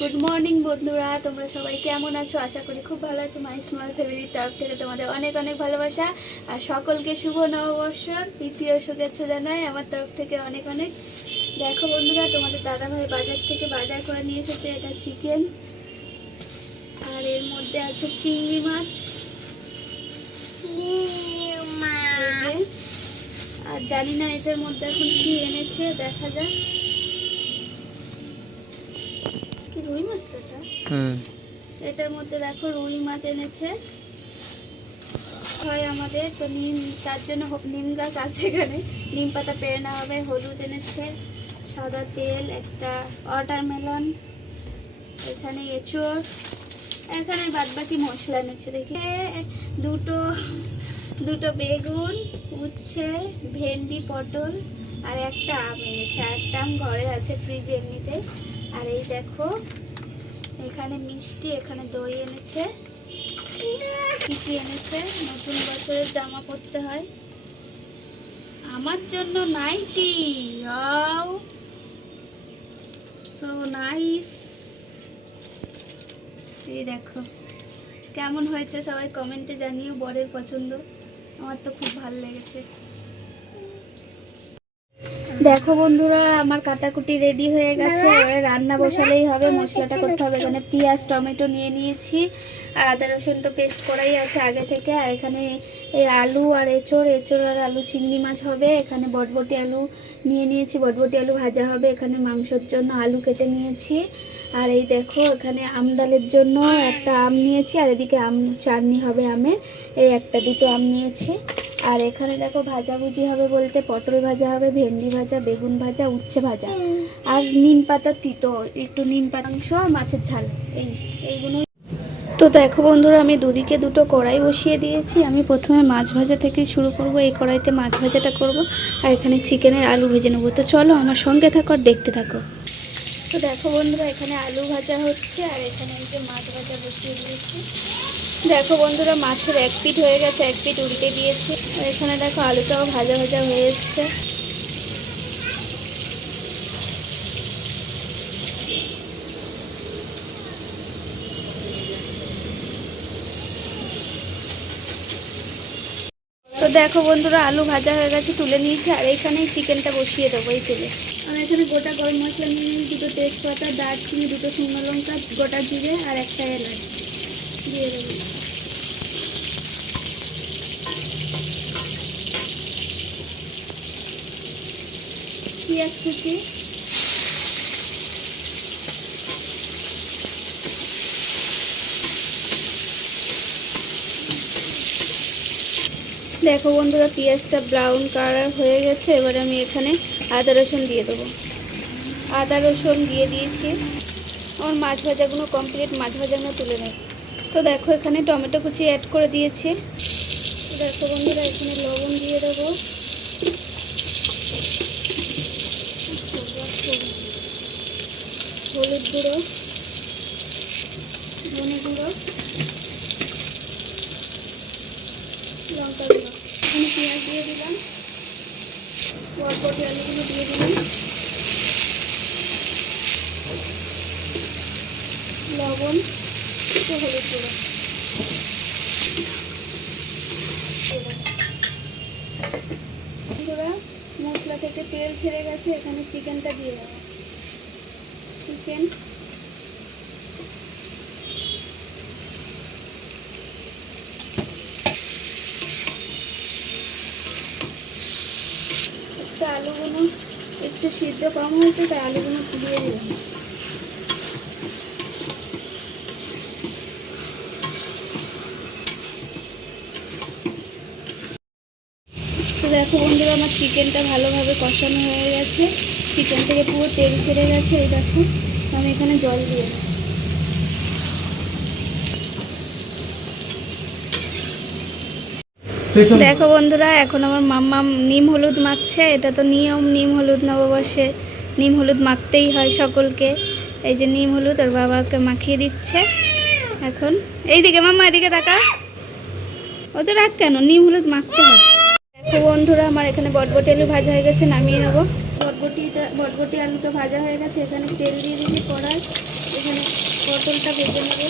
Good morning বন্ধুরা। তোমরা সবাই কেমন আছো? আশা করি খুব ভালো আছো মাই স্মল ফ্যামিলির তরফ থেকে তোমাদের অনেক অনেক ভালোবাসা। আর সকলকে শুভ নববর্ষর প্রীতীয় শুভেচ্ছা জানাই আমার তরফ থেকে অনেক অনেক। দেখো বন্ধুরা তোমাদের দাদাভাই বাজার থেকে বাজার করে নিয়ে এসেছে এটা চিকেন আর এর মধ্যে আছে চিংড়ি মাছ। আর জানি না এটার মধ্যে এখন কি এনেছে দেখা যাক। রুই মাছ তো হুম। এটার মধ্যে দেখো রুই মাছ এনেছে। হয় আমাদের তো নিম তার জন্য নিম গাছ আছে এখানে। নিম পাতা পেরে নেওয়া হবে হলুদ এনেছে সাদা তেল একটা ওয়াটারমেলন এখানে এঁচড় এখানে বাদ বাকি মশলা এনেছে দেখি। দুটো দুটো বেগুন উচ্ছে ভেন্ডি পটল আর একটা আম এনেছে। আর একটা আম ঘরে আছে ফ্রিজে এমনিতে আর এই দেখো এখানে মিষ্টি, এখানে দই এনেছে। কি কি এনেছে? নতুন বছরের জামা পরতে হয়। আমার জন্য নাইটি সো নাইস এই দেখো, কেমন হয়েছে সবাই কমেন্টে জানিও, বরের পছন্দ। আমার তো খুব ভালো লেগেছে। দেখো বন্ধুরা আমার কাটাকুটি রেডি হয়ে গেছে। এবারে রান্না বসালেই হবে মশলাটা করতে হবে। এখানে পেঁয়াজ টমেটো নিয়ে নিয়েছি। আর আদা রসুন তো পেস্ট করাই আছে আগে থেকে। আর এখানে এই আলু আর এঁচড় এঁচড় আর আলু চিংড়ি মাছ হবে। এখানে বটবটি আলু নিয়ে নিয়েছি। বটবটি আলু ভাজা হবে। এখানে মাংসর জন্য আলু কেটে নিয়েছি। আর এই দেখো এখানে আম ডালের জন্য একটা আম নিয়েছি। আর এদিকে আম চাটনি হবে আমের। এই একটা দুটো আম নিয়েছি। আর এখানে দেখো ভাজাভুজি হবে বলতে পটল ভাজা হবে, ভেন্ডি ভাজা, বেগুন ভাজা, উচ্ছে ভাজা। আর নিম পাতা তিতো, একটু নিম পাতা মাংস আর মাছের ঝাল, এই, এইগুলো। তো দেখো বন্ধুরা, আমি দুদিকে দুটো কড়াই বসিয়ে দিয়েছি। আমি প্রথমে মাছ ভাজা থেকে শুরু করব, এই কড়াইতে মাছ ভাজাটা করব, আর এখানে চিকেনের আলু ভেজে নেব। তো চলো আমার সঙ্গে থাকো আর দেখতে থাকো। তো দেখো বন্ধুরা, এখানে আলু ভাজা হচ্ছে, আর এখানে যে মাছ ভাজা বসিয়ে দিয়েছি। দেখো বন্ধুরা, মাছের এক পিট হয়ে গেছে, এক পিট উল্টে দিয়েছি। আর এখানে দেখো আলুটাও ভাজা ভাজা হয়ে এসছে। তো দেখো বন্ধুরা, আলু ভাজা হয়ে গেছে, তুলে নিয়েছি, আর এইখানেই চিকেনটা বসিয়ে দেবো এই তেলে। আর এখানে গোটা গরম মশলা নিয়ে নিয়েছি, দুটো তেজপাতা, দারচিনি, দুটো শুকনো লঙ্কা, গোটা জিরে, আর একটা এলাচ। দিয়ে দেবো। পেঁয়াজ কুচি। দেখো বন্ধুরা, পেঁয়াজটা ব্রাউন কালার হয়ে গেছে। এবার আমি এখানে আদা রসুন দিয়ে দেবো। আদা রসুন দিয়ে দিয়েছি। আমার মাছ ভাজাগুলো কমপ্লিট মাছ ভাজাগুলো তুলে নেব। তো দেখো, এখানে টমেটো কুচি অ্যাড করে দিয়েছি। দেখো বন্ধুরা, এখানে লবণ দিয়ে দেবো। হলুদ গুঁড়ো, ধনে গুঁড়ো, লঙ্কা গুঁড়ো। আমি পেঁয়াজ দিয়ে দিলাম। বরবটি আলুগুলো দিয়ে দিলাম। লবণ, একটু হলুদ গুঁড়ো। মশলা থেকে তেল ছেড়ে গেছে, এখানে চিকেনটা দিয়ে দেবো। চিকেন আজকে আলুগুলো একটু সিদ্ধ কম হয়েছে, তাই আলুগুলো দিয়ে দিলাম। দেখো বন্ধুরা, আমার চিকেনটা ভালোভাবে কষানো হয়ে গেছে। চিকেন থেকে পুরো তেল ছেড়ে গেছে, এই দেখো। আমি এখানে জল দিয়ে দেখো বন্ধুরা এখন আমার মাম্মা নিম হলুদ মাখছে। এটা তো নিয়ম নিম হলুদ নববর্ষে নিম হলুদ মাখতেই হয় সকলকে। এই যে নিম হলুদ ওর বাবাকে মাখিয়ে দিচ্ছে। এখন এইদিকে মাম্মা এদিকে তাকা। ওদের রাখ কেন? নিম হলুদ মাখতে হয়। দেখো বন্ধুরা আমার এখানে বটবটি আলু ভাজা হয়ে গেছে নামিয়ে নেব। বটবটিটা বটবটি আলুটা ভাজা হয়ে গেছে, এখানে তেল দিয়ে দিয়েছি কড়াই, এখানে পটলটা ভেজে নেবে।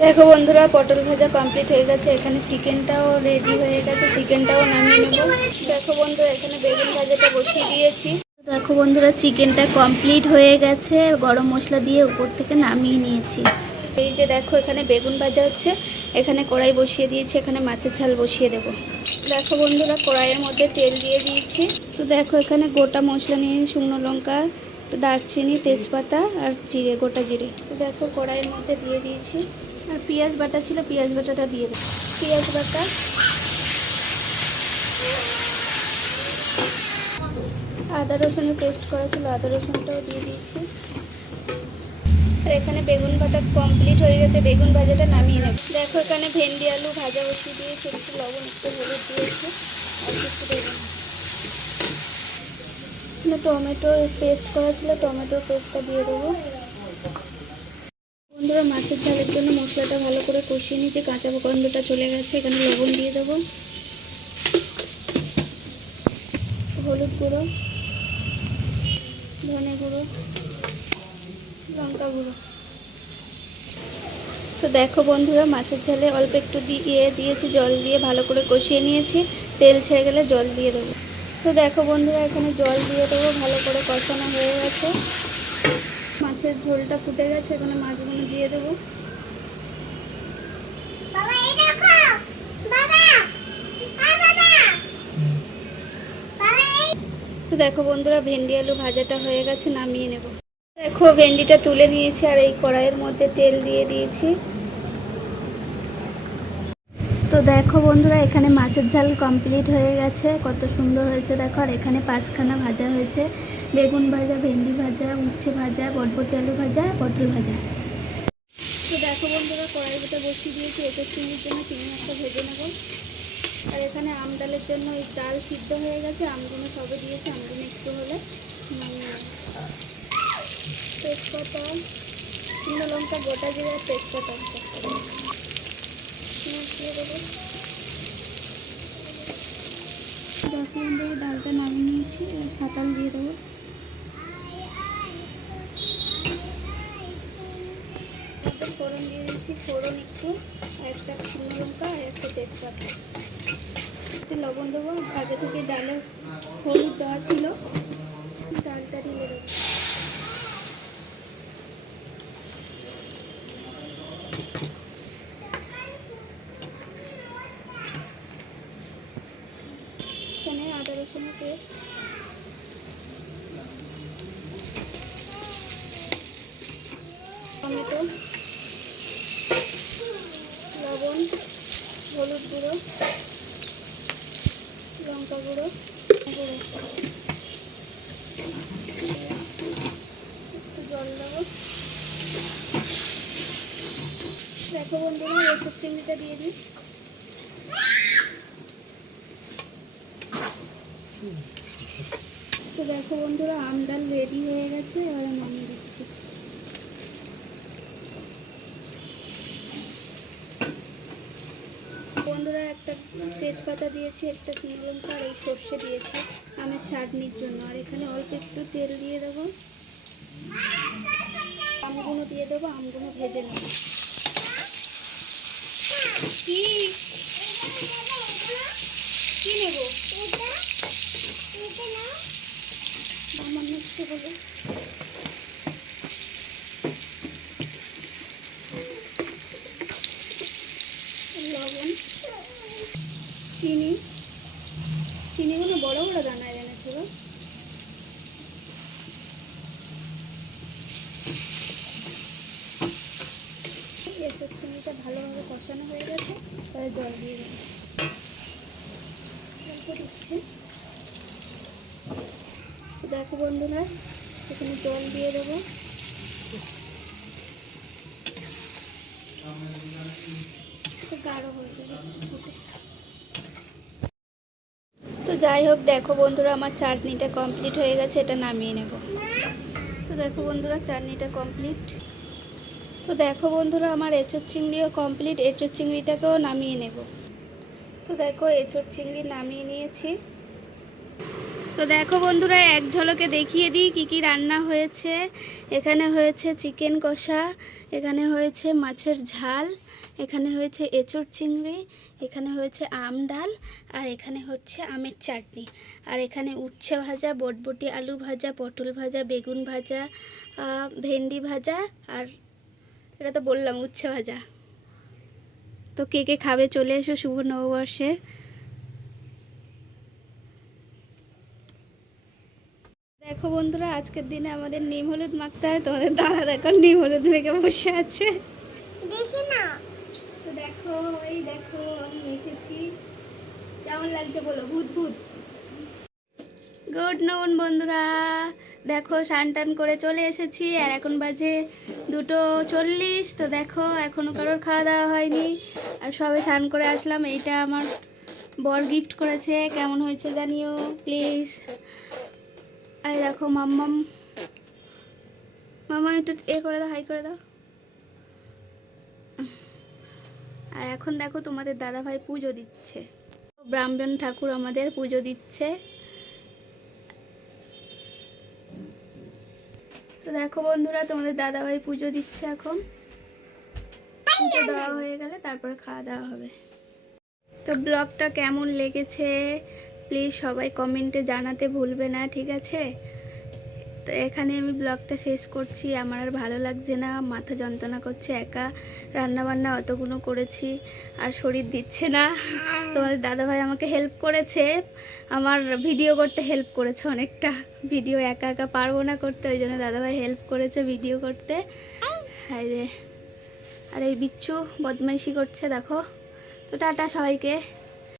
দেখো বন্ধুরা, পটল ভাজা কমপ্লিট হয়ে গেছে, এখানে চিকেনটাও রেডি হয়ে গেছে, চিকেনটাও নামিয়ে নেব। দেখো বন্ধুরা, এখানে বেগুন ভাজাটা বসিয়ে দিয়েছি। দেখো বন্ধুরা, চিকেনটা কমপ্লিট হয়ে গেছে, গরম মশলা দিয়ে উপর থেকে নামিয়ে নিয়েছি। এই যে দেখো, এখানে বেগুন ভাজা হচ্ছে। এখানে কড়াই বসিয়ে দিয়েছি, এখানে মাছের ঝাল বসিয়ে দেবো। দেখো বন্ধুরা, কড়াইয়ের মধ্যে তেল দিয়ে দিয়েছি। তো দেখো, এখানে গোটা মশলা নিয়ে শুকনো লঙ্কা, দারচিনি, তেজপাতা আর জিরে, গোটা জিরে। তো দেখো, কড়াইয়ের মধ্যে দিয়ে দিয়েছি। আর পেঁয়াজ বাটা ছিল, পেঁয়াজ বাটাটা দিয়ে দেবো। পেঁয়াজ বাটা। আদা রসুনের পেস্ট করা ছিল, আদা রসুনটাও দিয়ে দিয়েছি। এখানে বেগুন ভাজা কমপ্লিট হয়ে গেছে। বেগুন ভাজাটা নামিয়ে নেব। দেখো, এখানে ভেন্ডি, আলু ভাজা বসিয়ে দিয়েছি। একটু লবণ, একটু হলুদ দিয়েছি। আর কিছু দেবো না। এখানে টমেটো পেস্ট করা ছিল। টমেটো পেস্টটা দিয়ে দেবো। বন্ধুরা, মাছের ঝালের জন্য মশলাটা ভালো করে কষিয়ে নিয়েছি। কাঁচা গন্ধটা চলে গেছে। এখানে লবণ দিয়ে দেবো। হলুদ গুঁড়ো, ধনে গুঁড়ো। গুঁড়ো। তো দেখো বন্ধুরা মাছের ঝালে অল্প একটু দিয়ে দিয়েছি জল দিয়ে ভালো করে কষিয়ে নিয়েছি। তেল ছেড়ে গেলে জল দিয়ে দেবো। তো দেখো বন্ধুরা এখানে জল দিয়ে দেবো ভালো করে কষানো হয়ে গেছে। মাছের ঝোলটা ফুটে গেছে এখানে মাছগুলো দিয়ে দেবো। তো দেখো বন্ধুরা ভেন্ডি আলু ভাজাটা হয়ে গেছে নামিয়ে নেব। দেখো, ভেন্ডিটা তুলে নিয়েছি আর এই কড়াইয়ের মধ্যে তেল দিয়ে দিয়েছি। তো দেখো বন্ধুরা, এখানে মাছের ঝাল কমপ্লিট হয়ে গেছে। কত সুন্দর হয়েছে, দেখো। আর এখানে পাঁচখানা ভাজা হয়েছে। বেগুন ভাজা, ভেন্ডি ভাজা, উচ্ছে ভাজা বটবটি আলু ভাজা, পটল ভাজা। তো দেখো বন্ধুরা কড়াইটা বসিয়ে দিয়েছি। এটার চিংড়ির জন্য চিংড়ি মাছটা ভেজে নেব। আর এখানে আম ডালের জন্য এই ডাল সিদ্ধ হয়ে গেছে। আমগুলো সবে দিয়েছে, আমগুলো একটু হলে নেব। তেজপাতা শুকনো লঙ্কা গোটা জিরে তেজপাতা দিয়ে দেবো দেখো বন্ধুরা ডালটা নামিয়ে নিয়েছি সাঁতাল দিয়ে দেবো। একটা ফোড়ন দিয়ে দিচ্ছি ফোড়ন একটু একটা শুকনো লঙ্কা আর একটা তেজপাতা। একটু লবণ দেবো আগে থেকে ডালে হলুদ দেওয়া ছিল ডালটা ঢেলে দেবো এখানে আদা রসুনের পেস্ট টমেটো লবণ হলুদ গুঁড়ো লঙ্কা গুঁড়ো একটু জল দেবো। দেখো বন্ধুরা রসুন চিংড়িটা দিয়ে দিই। তো দেখো বন্ধুরা আম রেডি হয়ে গেছে, এবার নামিয়ে দিচ্ছি বন্ধুরা একটা তেজপাতা দিয়েছি একটা শুকনো লঙ্কা আর এই সর্ষে দিয়েছি আমের চাটনির জন্য। আর এখানে অল্প একটু তেল দিয়ে দেবো। আমগুলো দিয়ে দেবো আমগুলো ভেজে নেব। কি? কি নেব? চিনিটা ভালোভাবে কষানো হয়ে গেছে তাই জল দিয়ে দেবো। দেখো বন্ধুরা, এখানে জল দিয়ে দেবো। তো যাই হোক, দেখো বন্ধুরা, আমার চাটনিটা কমপ্লিট হয়ে গেছে, এটা নামিয়ে নেব। তো দেখো বন্ধুরা, চাটনিটা কমপ্লিট। তো দেখো বন্ধুরা, আমার এঁচোর চিংড়িও কমপ্লিট এঁচোর চিংড়িটাকেও নামিয়ে নেব। তো দেখো, এঁচড় চিংড়ি নামিয়ে নিয়েছি। তো দেখো বন্ধুরা, এক ঝলকে দেখিয়ে দিই কী কী রান্না হয়েছে। এখানে হয়েছে চিকেন কষা, এখানে হয়েছে মাছের ঝাল, এখানে হয়েছে এঁচড় চিংড়ি, এখানে হয়েছে আম ডাল, আর এখানে হচ্ছে আমের চাটনি। আর এখানে উচ্ছে ভাজা, বটবটি, আলু ভাজা, পটল ভাজা, বেগুন ভাজা ভেন্ডি ভাজা, আর এটা তো বললাম উচ্ছে ভাজা। তো কে কে খাবে চলে এসো শুভ নববর্ষে। দেখো বন্ধুরা আজকের দিনে আমাদের নিম হলুদ মাখতে হয় তোমাদের দাদা দেখো নিম হলুদ মেখে বসে আছে। দেখি না। তো দেখো এই দেখো আমি মেখেছি। কেমন লাগছে বলো? ভূত ভূত। গুড নুন বন্ধুরা। দেখো, স্নান টান করে চলে এসেছি আর এখন বাজে দুটো চল্লিশ। তো দেখো এখনও কারোর খাওয়া দাওয়া হয়নি। আর সবে স্নান করে আসলাম। এইটা আমার বর গিফট করেছে। কেমন হয়েছে জানিও প্লিজ আর দেখো, মাম্মাম। মামা একটু এ করে দাও, হাই করে দাও। আর এখন দেখো, তোমাদের দাদা ভাই পুজো দিচ্ছে। ব্রাহ্মণ ঠাকুর আমাদের পুজো দিচ্ছে। দেখো বন্ধুরা, তোমাদের দাদাভাই পুজো দিচ্ছে এখন। পুজো দেওয়া হয়ে গেলে তারপরে খাওয়া দাওয়া হবে। তো ব্লগটা কেমন লেগেছে প্লিজ সবাই কমেন্টে জানাতে ভুলবে না, ঠিক আছে? তো এখানে আমি ব্লগটা শেষ করছি। আমার আর ভালো লাগছে না, মাথা যন্ত্রণা করছে, একা রান্না বান্না অতগুলো করেছি, আর শরীর দিচ্ছে না। তোমাদের দাদাভাই আমাকে হেল্প করেছে, আমার ভিডিও করতে হেল্প করেছে অনেকটা। ভিডিও একা একা পারব না করতে, ওই জন্য দাদাভাই হেল্প করেছে ভিডিও করতে। আর যে আর এই বিচ্ছু বদমাইশি করছে, দেখো। তো টাটা সবাইকে।